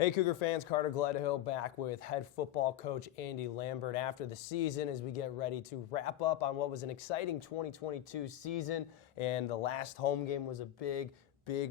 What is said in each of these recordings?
Hey Cougar fans, Carter Gledhill back with head football coach Andy Lambert after the season as we get ready to wrap up on what was an exciting 2022 season. And the last home game was a big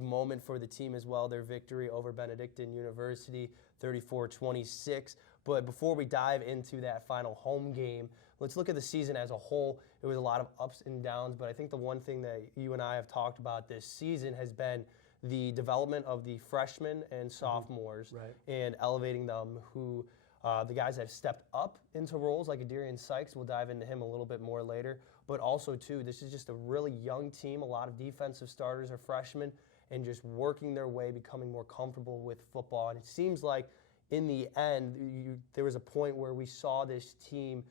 moment for the team as well. Their victory over Benedictine University, 34-26. But before we dive into that final home game, let's look at the season as a whole. It was a lot of ups and downs, but I think the one thing that you and I have talked about this season has been the development of the freshmen and sophomores and elevating them who the guys that have stepped up into roles like Adarian Sykes. We'll dive into him a little bit more later. But also, too, this is just a really young team. A lot of defensive starters are freshmen and just working their way, becoming more comfortable with football. And it seems like in the end, there was a point where we saw this team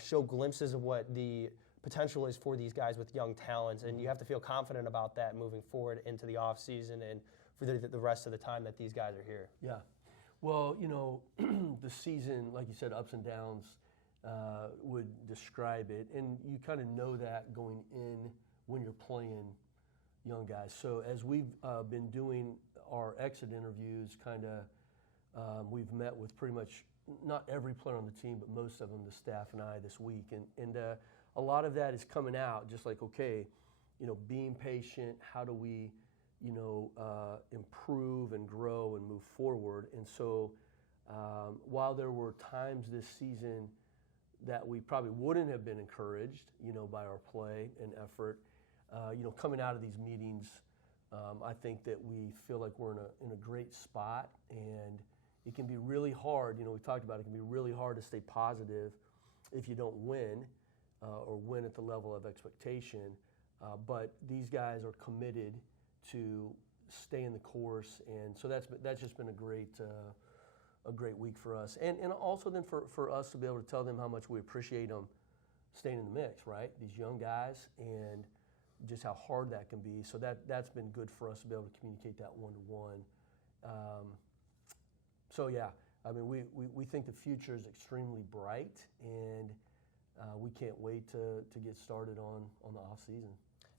show glimpses of what the potential is for these guys with young talents, and you have to feel confident about that moving forward into the offseason and for the rest of the time that these guys are here. Yeah. Well, you know, the season, like you said, ups and downs would describe it, and you kind of know that going in when you're playing young guys. So as we've been doing our exit interviews, we've met with pretty much not every player on the team, but most of them, the staff and I, this week, and a lot of that is coming out, just like, okay, you know, being patient, how do we, you know, improve and grow and move forward. And so while there were times this season that we probably wouldn't have been encouraged, you know, by our play and effort, you know, coming out of these meetings, I think that we feel like we're in a great spot, and it can be really hard, you know, we talked about it can be really hard to stay positive if you don't win. Or win at the level of expectation, but these guys are committed to stay in the course, and so that's just been a great week for us, and also then for us to be able to tell them how much we appreciate them staying in the mix, right? These young guys, and just how hard that can be. So that's been good for us to be able to communicate that one-to-one. So yeah, I mean we think the future is extremely bright, and we can't wait to get started on the off season.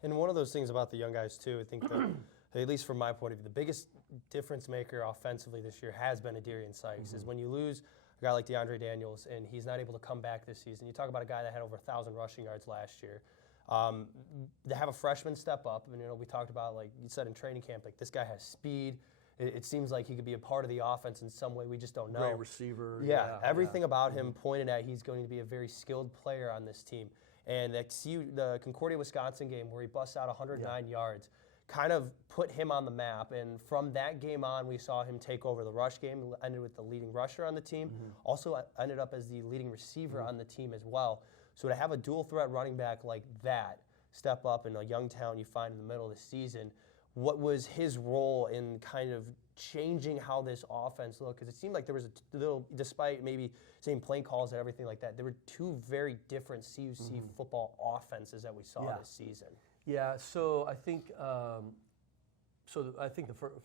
And one of those things about the young guys too, I think that, at least from my point of view, the biggest difference maker offensively this year has been Adarian Sykes. Is when you lose a guy like DeAndre Daniels and he's not able to come back this season. You talk about a guy that had over 1,000 rushing yards last year. To have a freshman step up, and you know we talked about, like you said in training camp, like this guy has speed. It seems like he could be a part of the offense in some way. We just don't know. Great receiver. Yeah, everything about him pointed at he's going to be a very skilled player on this team. And the Concordia, Wisconsin game where he busts out 109 yards kind of put him on the map. And from that game on, we saw him take over the rush game, ended with the leading rusher on the team, also ended up as the leading receiver on the team as well. So to have a dual threat running back like that step up in a young talent you find in the middle of the season, what was his role in kind of changing how this offense looked? Because it seemed like there was a little, despite maybe same play calls and everything like that, there were two very different CUC football offenses that we saw this season. Yeah, so I think the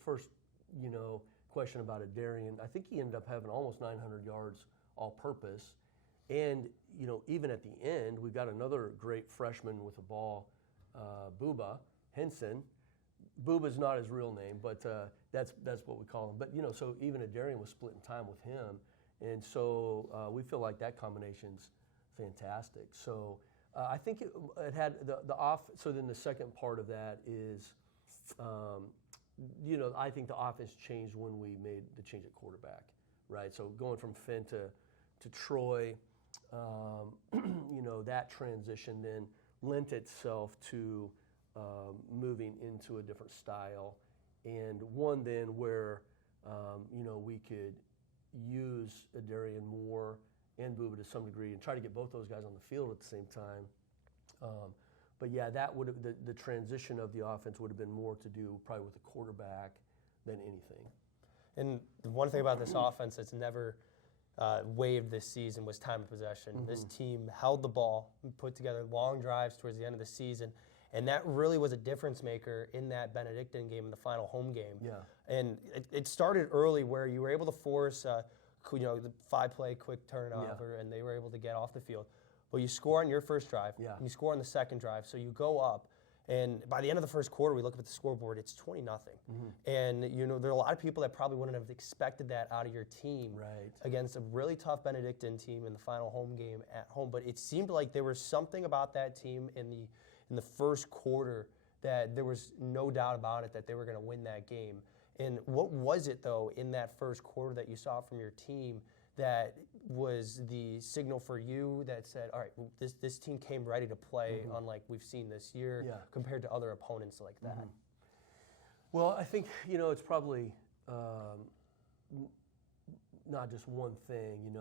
first, you know, question about Adarian, I think he ended up having almost 900 yards all-purpose, and you know, even at the end, we've got another great freshman with the ball, Booba Henson. Booba's not his real name, but that's what we call him. But you know, so even Adarian was splitting time with him, and so we feel like that combination's fantastic. So I think it had the off. So then the second part of that is, you know, I think the offense changed when we made the change at quarterback, right? So going from Finn to Troy, you know, that transition then lent itself to moving into a different style, and one then where you know, we could use Adarian more and Booba to some degree and try to get both those guys on the field at the same time. But yeah, that would have the transition of the offense would have been more to do probably with the quarterback than anything. And the one thing about this offense that's never waived this season was time of possession. This team held the ball, put together long drives towards the end of the season. And that really was a difference maker in that Benedictine game, in the final home game. Yeah. And it started early where you were able to force, you know, the 5-play quick turnover, and they were able to get off the field. But you score on your first drive, and you score on the second drive, so you go up. And by the end of the first quarter, we look up at the scoreboard, it's 20-0. And, there are a lot of people that probably wouldn't have expected that out of your team against a really tough Benedictine team in the final home game at home. But it seemed like there was something about that team in the first quarter that there was no doubt about it that they were going to win that game. And what was it, though, in that first quarter that you saw from your team that was the signal for you that said, all right, this team came ready to play, unlike we've seen this year, compared to other opponents like that? Well, I think, it's probably not just one thing,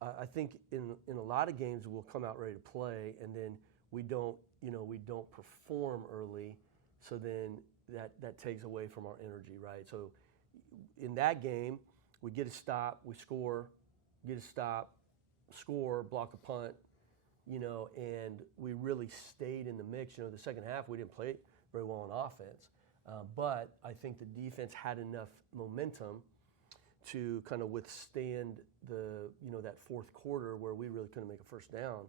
I think in a lot of games we'll come out ready to play, and then we don't perform early, so then that takes away from our energy, right? So in that game, we get a stop, we score, get a stop, score, block a punt, and we really stayed in the mix. The second half we didn't play very well on offense, but I think the defense had enough momentum to kind of withstand that fourth quarter where we really couldn't make a first down.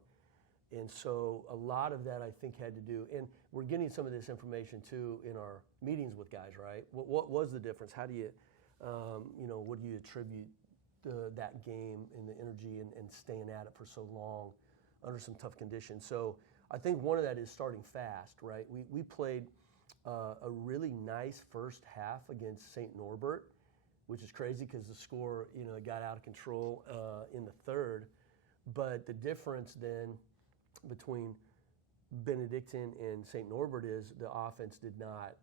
And so a lot of that I think had to do, and we're getting some of this information too in our meetings with guys, right? What was the difference? How do you, what do you attribute that game and the energy and staying at it for so long under some tough conditions? So I think one of that is starting fast, right? We played a really nice first half against St. Norbert, which is crazy because the score, got out of control in the third. But the difference then between Benedictine and St. Norbert is the offense did not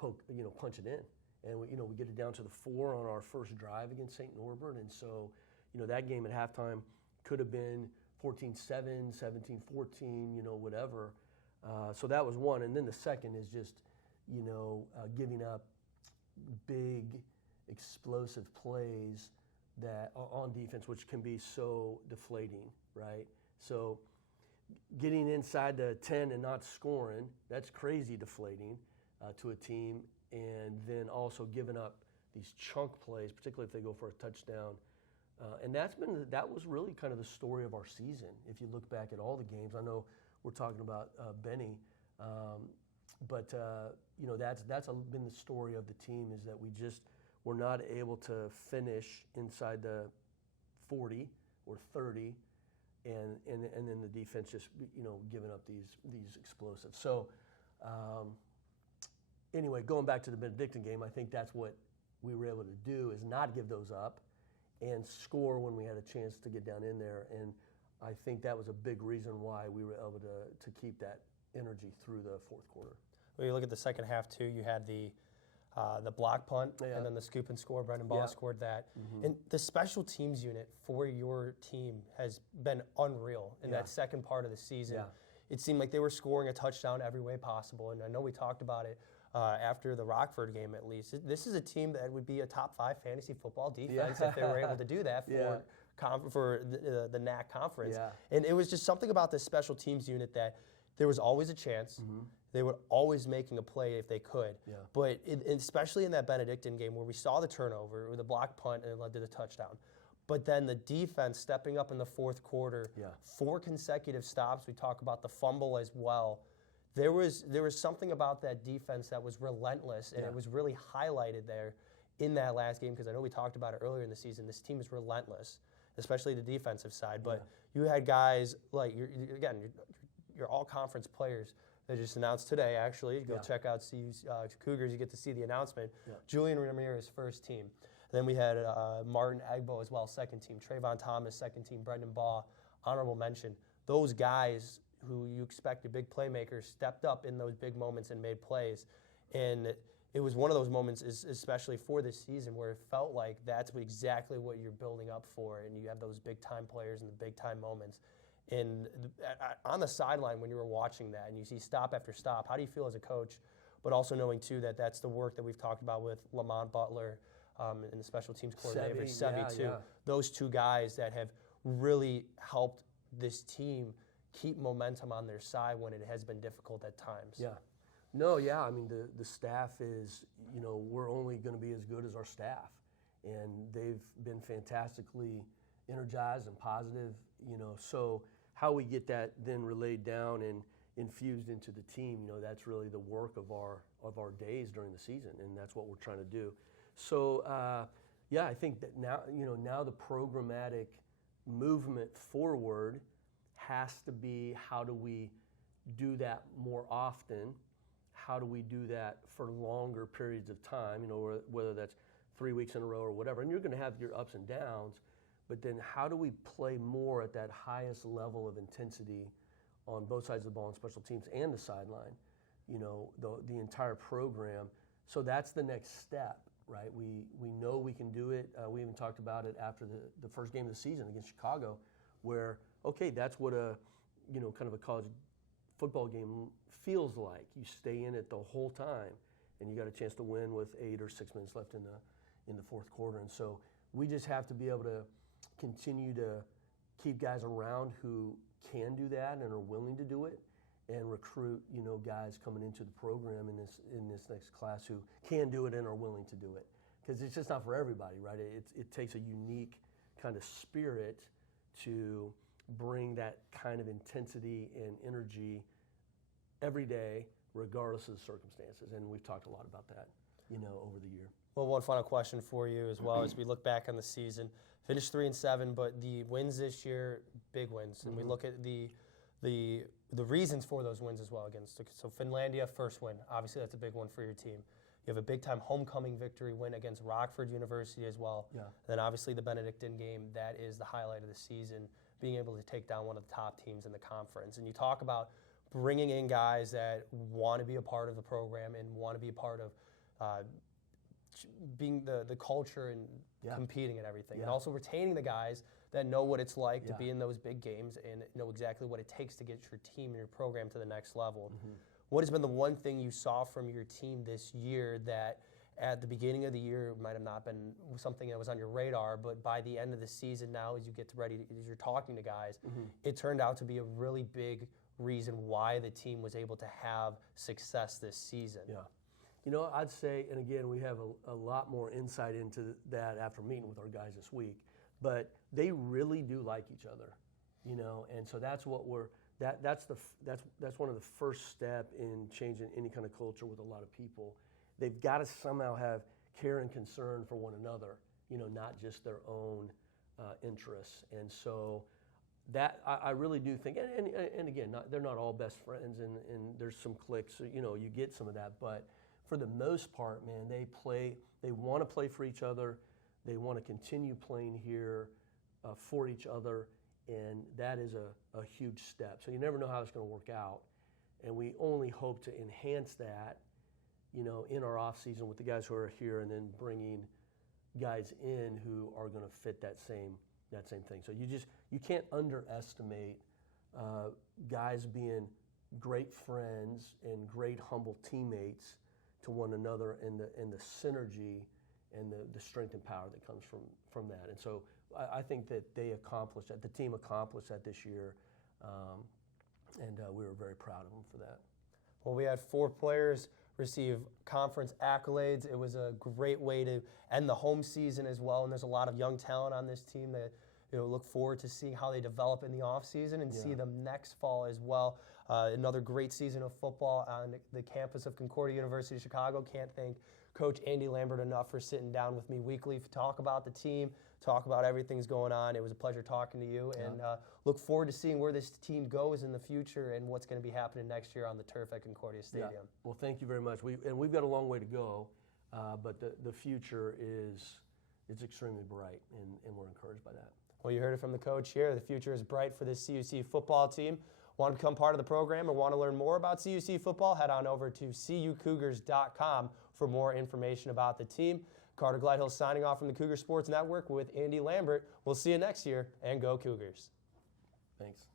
punch it in. And we get it down to the 4 on our first drive against St. Norbert. And so, that game at halftime could have been 14-7, 17-14, whatever. So that was one. And then the second is just, giving up big, explosive plays that on defense, which can be so deflating, right? So getting inside the 10 and not scoring, that's crazy deflating to a team. And then also giving up these chunk plays, particularly if they go for a touchdown. And that was really kind of the story of our season. If you look back at all the games, I know we're talking about Benny, but that's been the story of the team, is that we just were not able to finish inside the 40 or 30, and then the defense just giving up these explosives. So. Anyway, going back to the Benedictine game, I think that's what we were able to do, is not give those up and score when we had a chance to get down in there. And I think that was a big reason why we were able to keep that energy through the fourth quarter. When you look at the second half, too, you had the block punt and then the scoop and score. Brendan Baugh scored that. And the special teams unit for your team has been unreal in that second part of the season. It seemed like they were scoring a touchdown every way possible. And I know we talked about it after the Rockford game, at least. This is a team that would be a top 5 fantasy football defense if they were able to do that for the NAC conference. And it was just something about this special teams unit that there was always a chance. They were always making a play if they could. But especially in that Benedictine game where we saw the turnover with the block punt and it led to the touchdown. But then the defense stepping up in the fourth quarter, 4 consecutive stops. We talk about the fumble as well. There was something about that defense that was relentless, and it was really highlighted there in that last game, because I know we talked about it earlier in the season. This team is relentless, especially the defensive side. But you had guys like, you're all-conference players that just announced today, actually. Go check out CUC Cougars. You get to see the announcement. Julian Ramirez, first team. Then we had Martin Agbo as well, second team. Trayvon Thomas, second team. Brendan Baugh, honorable mention. Those guys who you expect a big playmakers stepped up in those big moments and made plays. And it was one of those moments, especially for this season, where it felt like that's exactly what you're building up for, and you have those big-time players and the big-time moments. And on the sideline, when you were watching that and you see stop after stop, how do you feel as a coach, but also knowing, too, that that's the work that we've talked about with Lamont Butler and the special teams coordinator, Sevi, too. Those two guys that have really helped this team keep momentum on their side when it has been difficult at times. I mean, the staff is, we're only going to be as good as our staff. And they've been fantastically energized and positive, so how we get that then relayed down, and infused into the team. That's really the work of our days during the season, and that's what we're trying to do. So I think that now the programmatic movement forward has to be, how do we do that more often? How do we do that for longer periods of time? Whether that's 3 weeks in a row or whatever. And you're going to have your ups and downs, but then how do we play more at that highest level of intensity on both sides of the ball on special teams and the sideline? The entire program. So that's the next step, right? We know we can do it. We even talked about it after the first game of the season against Chicago, where that's what a kind of a college football game feels like. You stay in it the whole time, and you got a chance to win with 8 or 6 minutes left in the fourth quarter. And so we just have to be able to continue to keep guys around who can do that and are willing to do it, and recruit guys coming into the program in this next class who can do it and are willing to do it, because it's just not for everybody, right? It takes a unique kind of spirit to bring that kind of intensity and energy every day, regardless of the circumstances. And we've talked a lot about that, over the year. Well, one final question for you as well as we look back on the season. Finished 3-7, but the wins this year, big wins. And we look at the reasons for those wins as well so Finlandia, first win. Obviously, that's a big one for your team. You have a big-time homecoming victory win against Rockford University as well. Yeah. And then obviously the Benedictine game, that is the highlight of the season, being able to take down one of the top teams in the conference. And you talk about bringing in guys that want to be a part of the program and want to be a part of being the culture and competing and everything. And also retaining the guys that know what it's like to be in those big games and know exactly what it takes to get your team and your program to the next level. What has been the one thing you saw from your team this year that at the beginning of the year might have not been something that was on your radar, but by the end of the season now, as you're talking to guys, it turned out to be a really big reason why the team was able to have success this season? Yeah. I'd say, and again, we have a lot more insight into that after meeting with our guys this week, but they really do like each other, and so that's what that's one of the first step in changing any kind of culture with a lot of people. They've got to somehow have care and concern for one another, not just their own interests. And so that I really do think, and again, they're not all best friends, and there's some cliques, you get some of that, but for the most part, man, they want to play for each other, they want to continue playing here for each other, and that is a huge step. So you never know how it's going to work out, and we only hope to enhance that, in our off season with the guys who are here, and then bringing guys in who are going to fit that same thing. So you can't underestimate guys being great friends and great humble teammates to one another, and the synergy and the strength and power that comes from that. And so I think that they accomplished that. The team accomplished that this year, and we were very proud of them for that. Well, we had 4 players receive conference accolades. It was a great way to end the home season as well, and there's a lot of young talent on this team that look forward to seeing how they develop in the offseason and see them next fall as well. Another great season of football on the campus of Concordia University of Chicago. Can't thank Coach Andy Lambert enough for sitting down with me weekly to talk about the team, talk about everything's going on. It was a pleasure talking to you, and look forward to seeing where this team goes in the future and what's going to be happening next year on the turf at Concordia Stadium. Yeah. Well, thank you very much. We've got a long way to go, but the future is extremely bright, and we're encouraged by that. Well, you heard it from the coach here. The future is bright for this CUC football team. Want to become part of the program or want to learn more about CUC football? Head on over to cucougars.com for more information about the team. Carter Gledhill signing off from the Cougar Sports Network with Andy Lambert. We'll see you next year, and go Cougars. Thanks.